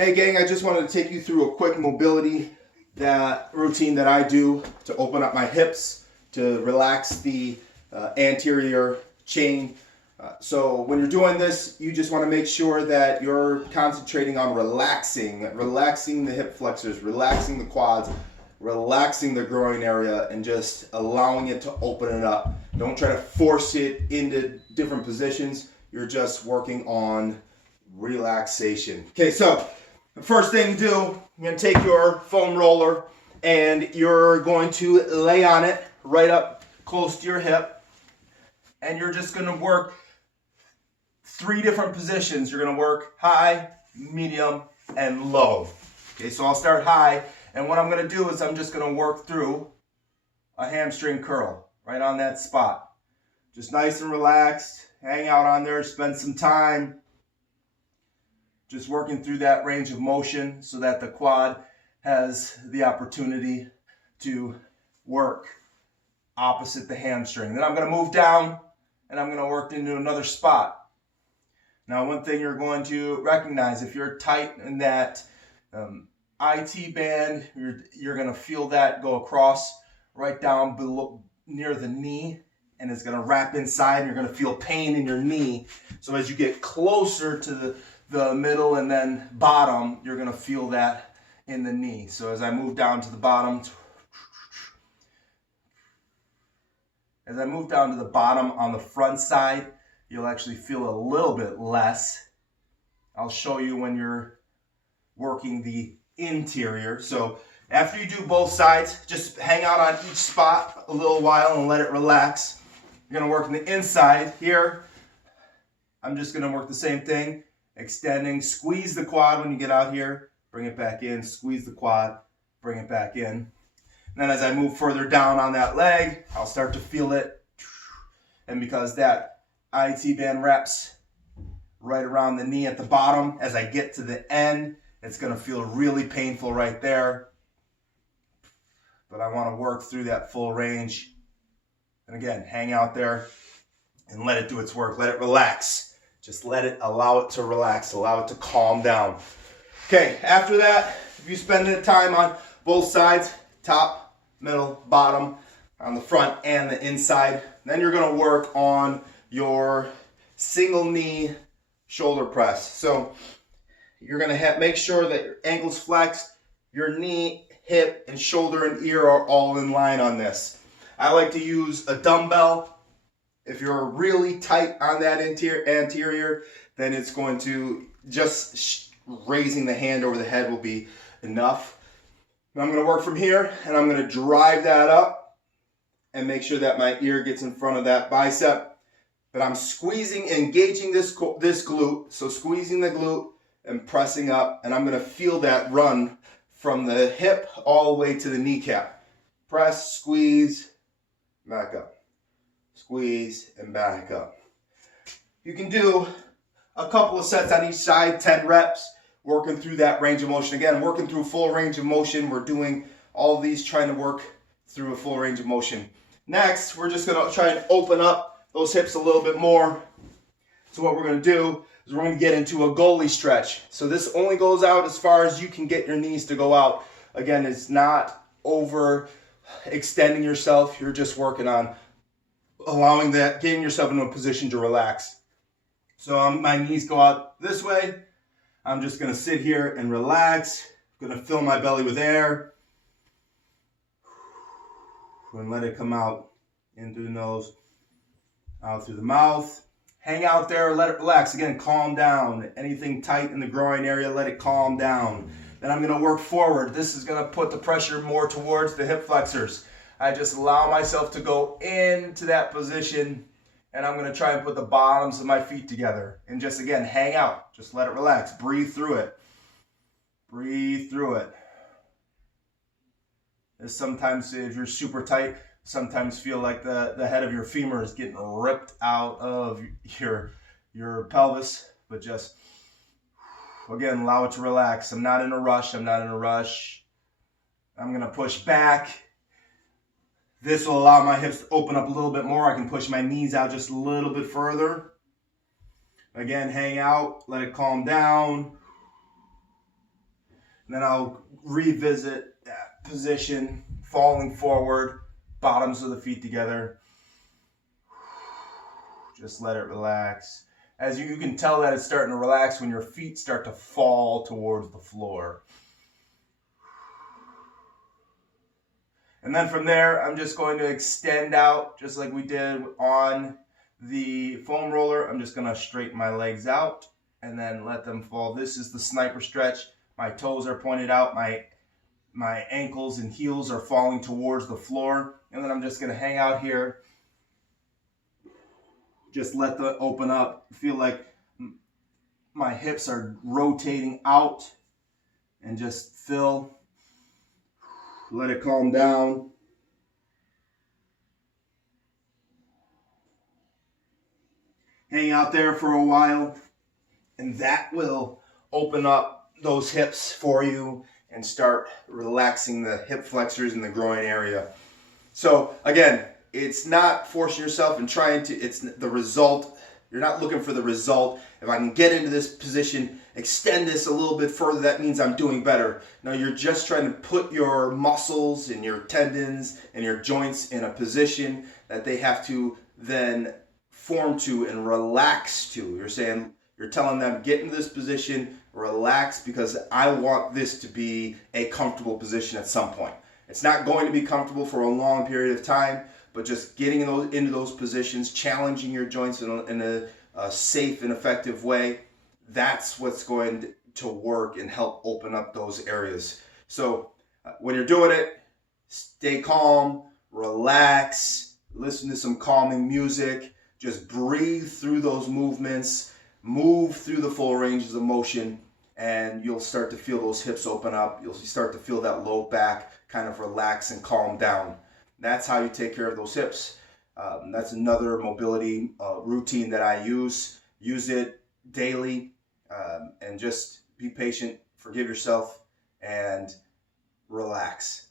Hey gang, I just wanted to take you through a quick mobility routine that I do to open up my hips, to relax the anterior chain. So when you're doing this, you just want to make sure that you're concentrating on relaxing the hip flexors, relaxing the quads, relaxing the groin area, and just allowing it to open it up. Don't try to force it into different positions. You're just working on relaxation. Okay, so the first thing to do, you're going to take your foam roller and you're going to lay on it right up close to your hip, and you're just going to work 3 different positions. You're going to work high, medium, and low. Okay, so I'll start high, and what I'm going to do is I'm just going to work through a hamstring curl right on that spot. Just nice and relaxed, hang out on there, spend some time just working through that range of motion so that the quad has the opportunity to work opposite the hamstring. Then I'm going to move down and I'm going to work into another spot. Now, one thing you're going to recognize, if you're tight in that IT band, you're going to feel that go across right down below near the knee, and it's going to wrap inside, and you're going to feel pain in your knee. So as you get closer to the middle and then bottom, you're going to feel that in the knee. So as I move down to the bottom, on the front side, you'll actually feel a little bit less. I'll show you when you're working the interior. So after you do both sides, just hang out on each spot a little while and let it relax. You're going to work on the inside here. I'm just going to work the same thing, extending, squeeze the quad when you get out here, bring it back in, squeeze the quad, bring it back in. And then as I move further down on that leg, I'll start to feel it. And because that IT band wraps right around the knee at the bottom, as I get to the end, it's going to feel really painful right there. But I want to work through that full range. And again, hang out there and let it do its work. Let it relax. Just allow it to relax, allow it to calm down. Okay, after that, if you spend the time on both sides, top, middle, bottom, on the front and the inside, then you're going to work on your single knee shoulder press. So you're going to make sure that your ankle's flexed, your knee, hip, and shoulder and ear are all in line on this. I like to use a dumbbell. If you're really tight on that anterior, then it's going to just raising the hand over the head will be enough. And I'm going to work from here, and I'm going to drive that up and make sure that my ear gets in front of that bicep. But I'm squeezing, engaging this glute, so squeezing the glute and pressing up, and I'm going to feel that run from the hip all the way to the kneecap. Press, squeeze, back up. Squeeze and back up. You can do a couple of sets on each side, 10 reps, working through that range of motion. Again, working through full range of motion. We're doing all of these trying to work through a full range of motion. Next, we're just going to try and open up those hips a little bit more. So what we're going to do is we're going to get into a goalie stretch. So this only goes out as far as you can get your knees to go out. Again, it's not over extending yourself. You're just working on allowing that, getting yourself into a position to relax. So my knees go out this way. I'm just going to sit here and relax. I'm going to fill my belly with air. And let it come out in through the nose, out through the mouth. Hang out there, let it relax. Again, calm down. Anything tight in the groin area, let it calm down. Then I'm going to work forward. This is going to put the pressure more towards the hip flexors. I just allow myself to go into that position, and I'm going to try and put the bottoms of my feet together. And just, again, hang out. Just let it relax. Breathe through it. Breathe through it. And sometimes, if you're super tight, sometimes feel like the head of your femur is getting ripped out of your pelvis. But just, again, allow it to relax. I'm not in a rush. I'm going to push back. This will allow my hips to open up a little bit more. I can push my knees out just a little bit further. Again, hang out, let it calm down. And then I'll revisit that position, falling forward, bottoms of the feet together. Just let it relax. As you can tell that it's starting to relax when your feet start to fall towards the floor. And then from there, I'm just going to extend out just like we did on the foam roller. I'm just going to straighten my legs out and then let them fall. This is the sniper stretch. My toes are pointed out. My ankles and heels are falling towards the floor. And then I'm just going to hang out here. Just let the open up. Feel like my hips are rotating out and just fill. Let it calm down. Hang out there for a while, and that will open up those hips for you and start relaxing the hip flexors in the groin area. So again, it's not forcing yourself and trying to, it's the result. You're not looking for the result. If I can get into this position, extend this a little bit further, that means I'm doing better. No, you're just trying to put your muscles and your tendons and your joints in a position that they have to then form to and relax to. You're telling them, get into this position, relax, because I want this to be a comfortable position at some point. It's not going to be comfortable for a long period of time, but just getting into those positions, challenging your joints in a safe and effective way, that's what's going to work and help open up those areas. So when you're doing it, stay calm, relax, listen to some calming music, just breathe through those movements, move through the full ranges of motion, and you'll start to feel those hips open up. You'll start to feel that low back kind of relax and calm down. That's how you take care of those hips. That's another mobility routine that I use. Use it daily, and just be patient, forgive yourself, and relax.